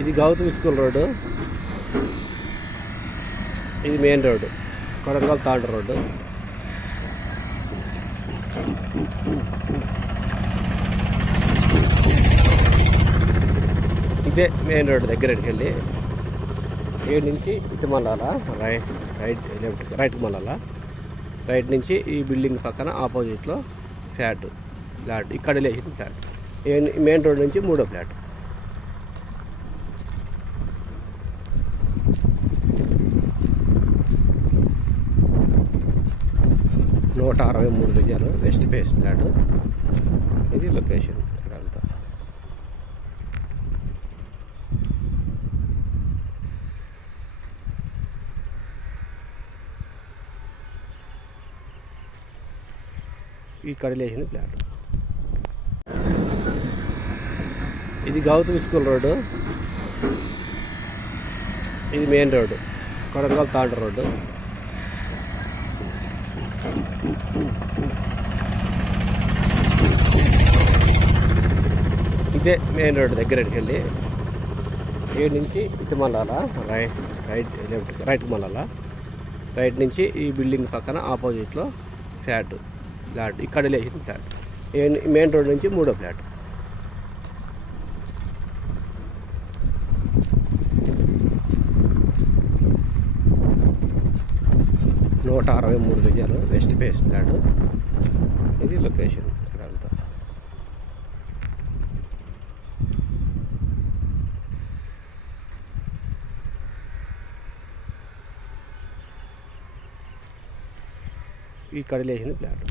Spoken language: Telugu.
ఇది గౌతమి స్కూల్ రోడ్డు, ఇది main road, Kodangal Thanda road. ఇదే మెయిన్ రోడ్డు దగ్గరికి వెళ్ళి ఏడు నుంచి ఇటు మళ్ళాలా రైట్ మళ్ళాలా. రైట్ నుంచి ఈ బిల్డింగ్ పక్కన ఆపోజిట్లో ఫ్లాట్ ఇక్కడ లేచిన ఫ్లాట్. మెయిన్ రోడ్ నుంచి 3వ ఫ్లాట్. నూట 63 గజాలు వెస్ట్ ఫేస్ ఫ్లాట్. ఇది లొకేషన్ ఇక్కడంతా. ఇక్కడ లేచిన ఫ్లాట్. ఇది గౌతమి స్కూల్ రోడ్డు, ఇది main road, Kodangal Thanda road. ఇదే మెయిన్ రోడ్డు దగ్గరికి వెళ్ళి ఏడు నుంచి ఇటు మళ్ళాలా రైట్ మళ్ళాలా. రైట్ నుంచి ఈ బిల్డింగ్ పక్కన ఆపోజిట్లో ఫ్లాట్ ఇక్కడ లేచిన ఫ్లాట్. మెయిన్ రోడ్ నుంచి 3వ ఫ్లాట్. నూట 63 గజాలు వెస్ట్ ఫేస్ ఫ్లాట్. ఇది లొకేషన్ ఇక్కడంతా. ఇక్కడ లేచిన ఫ్లాట్.